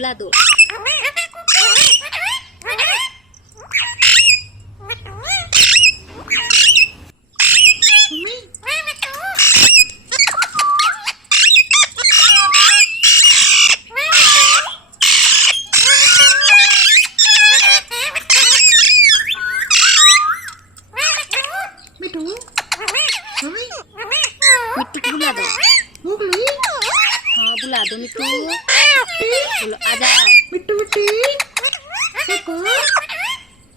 बुला दो। मिट्टू मम्मी मिट्टू को बुला दो। हो गई हाँ बुला दो मिट्टू। बोलो आजा। मिट्टू मिट्टी पापा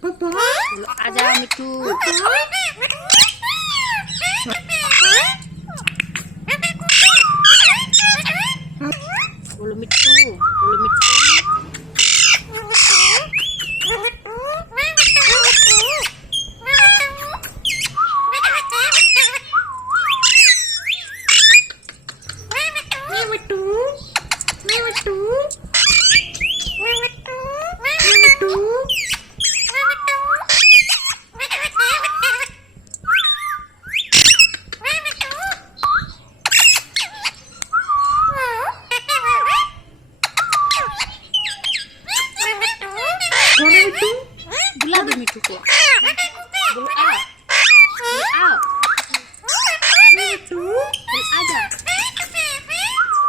पापा बोलो आजा मिट्टू। बोलो मिट्टू। बोलो मिट्टू। मिट्टू मिट्टू मिट्टू कौन है मिट्टू बुला दो मिट्टू को। बोलो आ। बोलो आओ। मिट्टू बोलो आजा।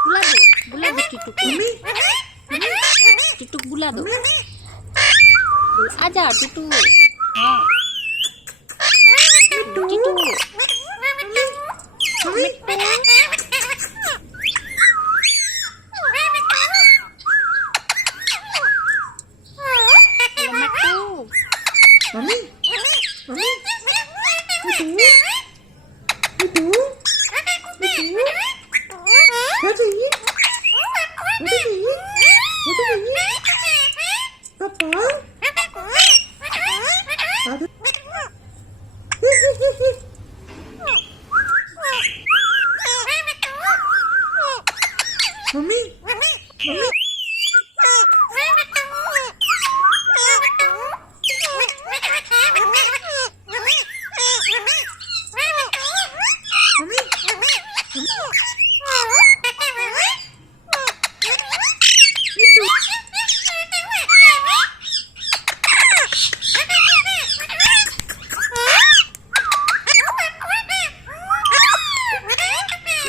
बुला दो। बुला दो टिट्टू को। मम्मी टिट्टू को बुला दो। बोलो आजा टिट्टू। हाँ टिट्टू। मम्मी बोलो मिट्टू। मम्मी मम्मी मिट्टू मिट्टू मिट्टू क्या चाहिए क्या चाहिए क्या चाहिए पापा आदर मम्मी मम्मी मम्मी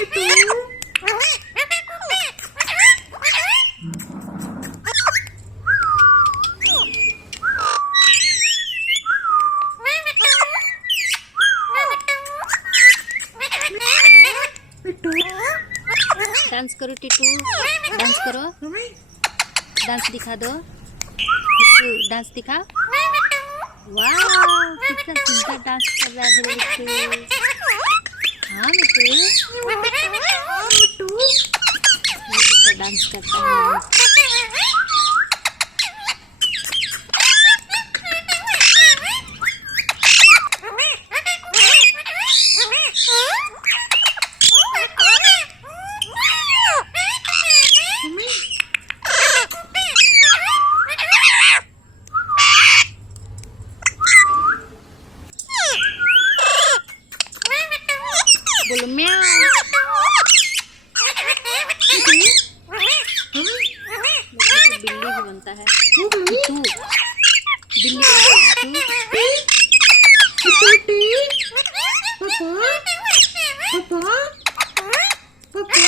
मिट्टू मिट्टू डांस करो टिट्टू। डांस करो। मम्मी डांस दिखा दो मिट्टू। डांस दिखा। वाह कितना सुंदर डांस कर रहा है मेरे मिट्टू। हाँ मिट्टू मिट्टू ये कैसा डांस करता है मेरा मिट्टू। मम्मी बोलो म्याऊ। मम्मी मेरे को बिल्ली भी बनता है। हो गई तू बिल्ली बनता है तू। मिट्टू पापा पापा पापा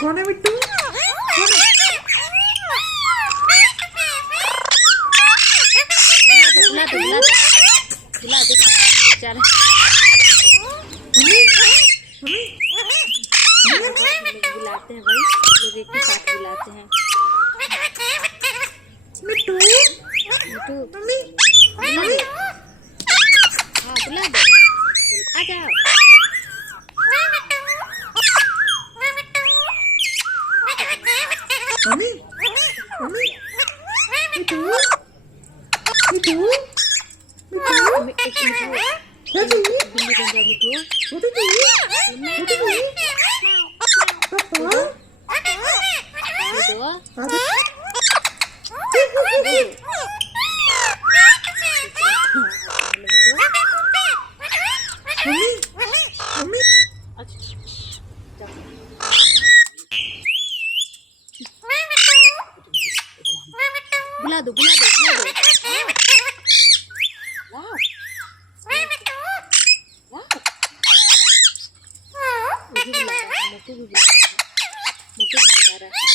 कौन है मिट्टू कौन है बुला दो बुला दो बुला दो बेचारा। मम्मी मम्मी बुलाते हैं भाई लोग एक ही साथ बुलाते हैं। मिट्टू मिट्टू मम्मी मम्मी हाँ बुला दो, आ जाओ। मम्मी मम्मी मिठू मिठू मिठू क्या चाहिए बिल्ली बन जाओ मिठू। रोटी चाहिए रोटी चाहिए पापा दे दो। आजा मम्मी मम्मी बुला दो बुला दो बुला दो। वाह वाह, वो भी बुला रहा है, मोटू भी बुला रहा है, मोटू भी बुला रहा है।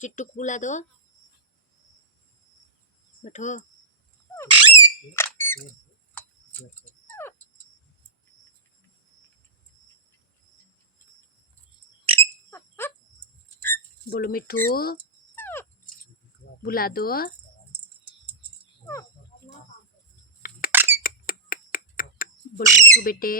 चिट्टू को बुला दो बैठो। बोलो मिठू, बुला दो। बोलो मिठू बेटे।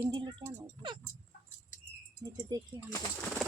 भिंडी लेके आना इधर। नहीं तो देखिए हम जाते।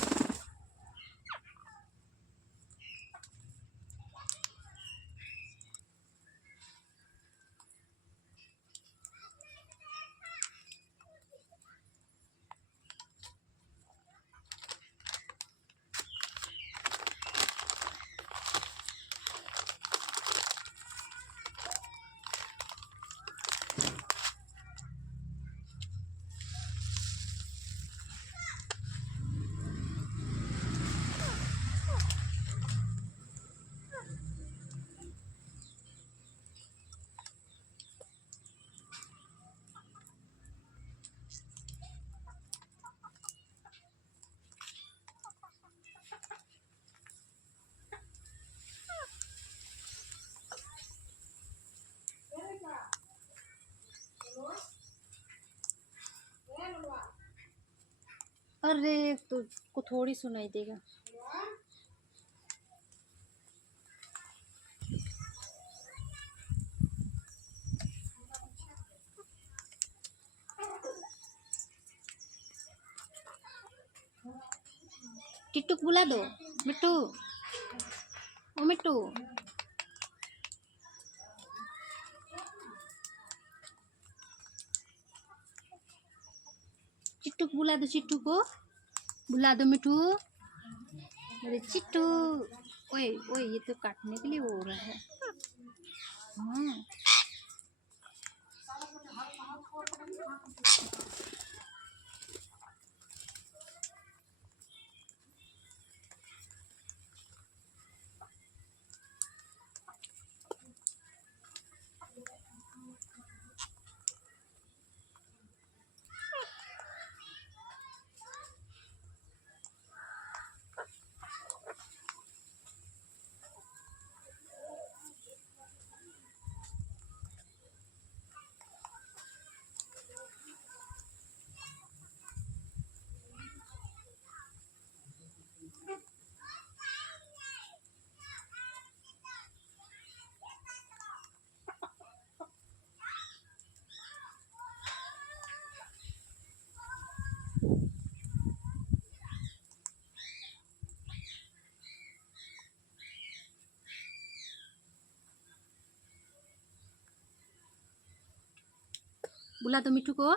अरे तो को थोड़ी सुनाई देगा। टिट्टू को बुला दो। मिट्टू, ओ मिट्टू। चिट्टू को बुला दो, चिट्टू को बुला दो मिट्टू। अरे चिट्टू, ओए ओए ये तो काटने के लिए वो हो रहा है। हाँ बुला दो मिट्टू को,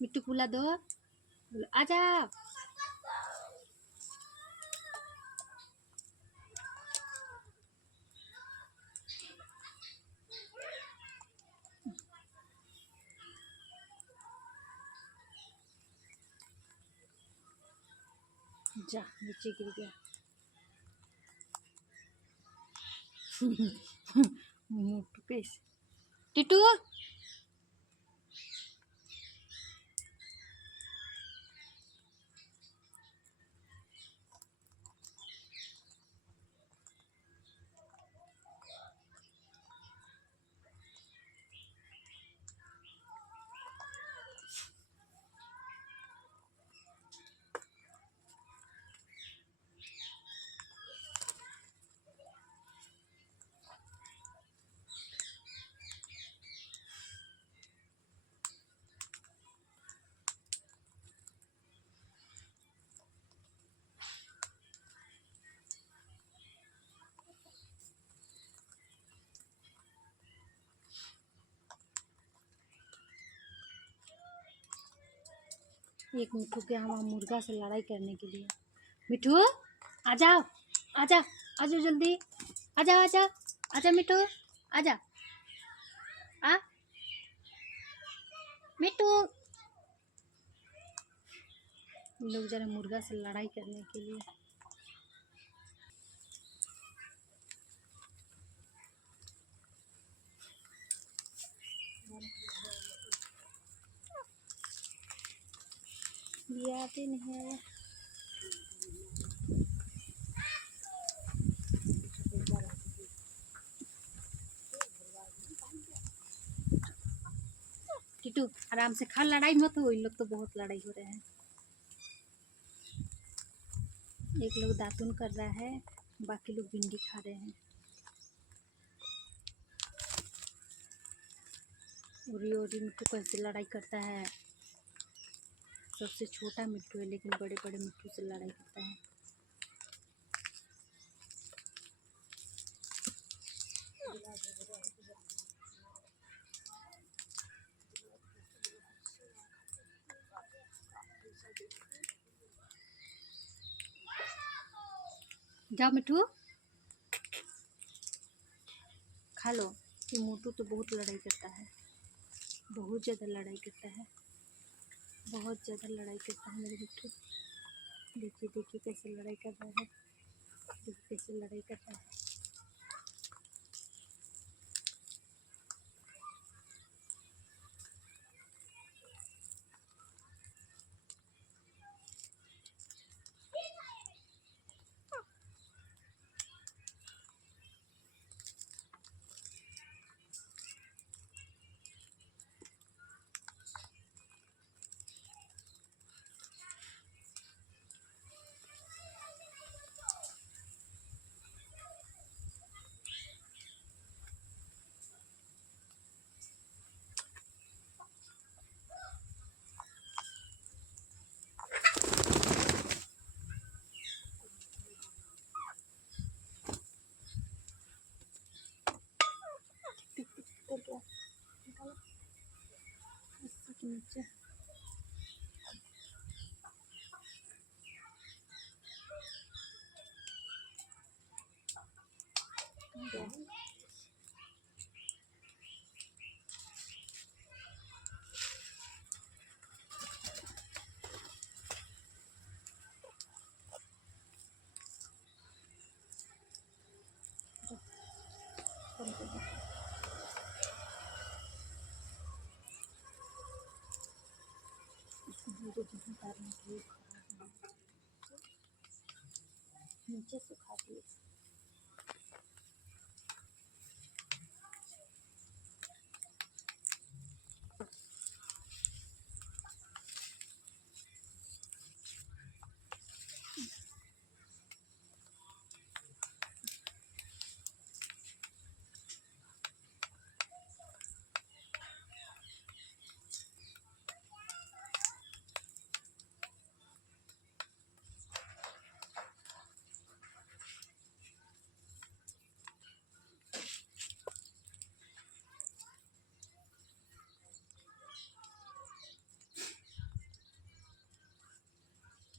मिट्टू को बुला दो। आजा। जा नीचे गिर गया। मोटू पे टिटू। एक मिट्टू के हम मुर्गा से लड़ाई करने के लिए। मिट्टू आ जाओ, आ जा, आ जाओ जल्दी, आ जाओ, आ जाओ, आ जा मिट्टू, आ जा। आ मिट्टू, लोग जरा मुर्गा से लड़ाई करने के लिए। ये आते नहीं है। टिटू आराम से खा, लड़ाई मत हो। इन लोग तो बहुत लड़ाई हो रहे हैं। एक लोग दातुन कर रहा है, बाकी लोग भिंडी खा रहे हैं। उरी उरी मिट्टू कैसे लड़ाई करता है। सबसे छोटा मिट्टू है, लेकिन बड़े बड़े मिट्टू से लड़ाई करता है। जाओ मिट्टू, खा लो। ये मोटू तो बहुत लड़ाई करता है, बहुत ज़्यादा लड़ाई करता है, बहुत ज़्यादा लड़ाई करता है मेरे मिट्टू। देखिए देखिए कैसे लड़ाई कर रहा है, देखिए कैसे लड़ाई कर रहा है। कर गया, निकालो इसी के नीचे। कहाँ गया? बंद कर दो। इसको मुझे जहाँ उतारने के लिए खड़ा है। नीचे सुखा दिए।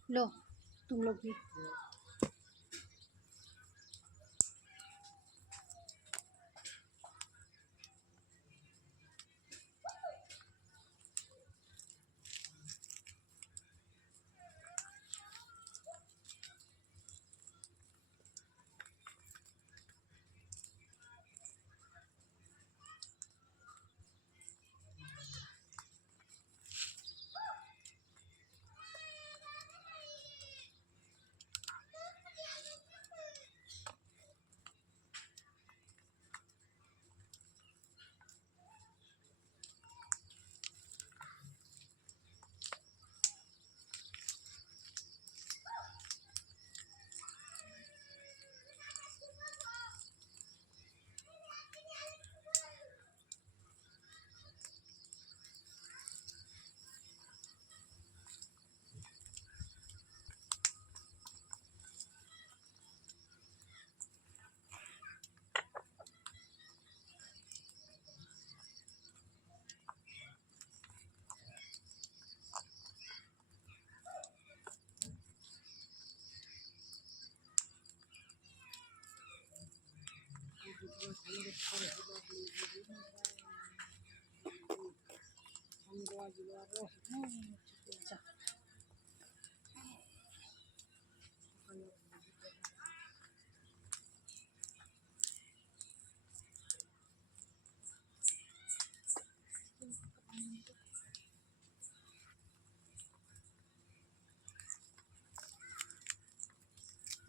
लो तुम लोग भी।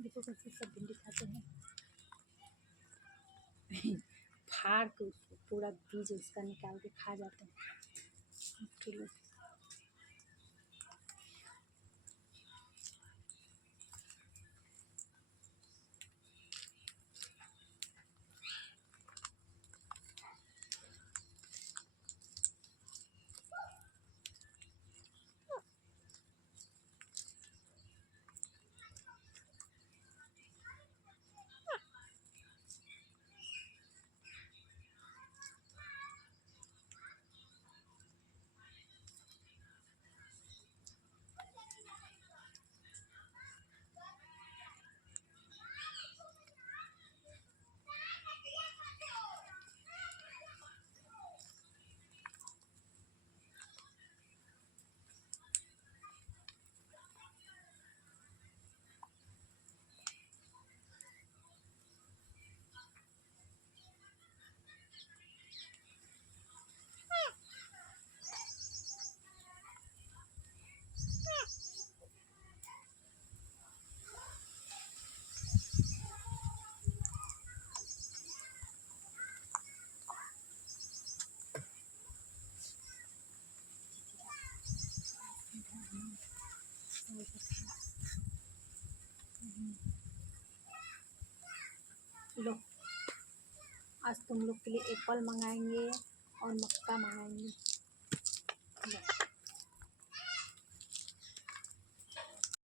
देखो कैसे सब भिंडी खाते हैं। फाड़ के उसको पूरा बीज उसका निकाल के खा जाते हैं किलो। लो, आज तुम लोग के लिए एप्पल मंगाएंगे और मक्का मंगाएंगे।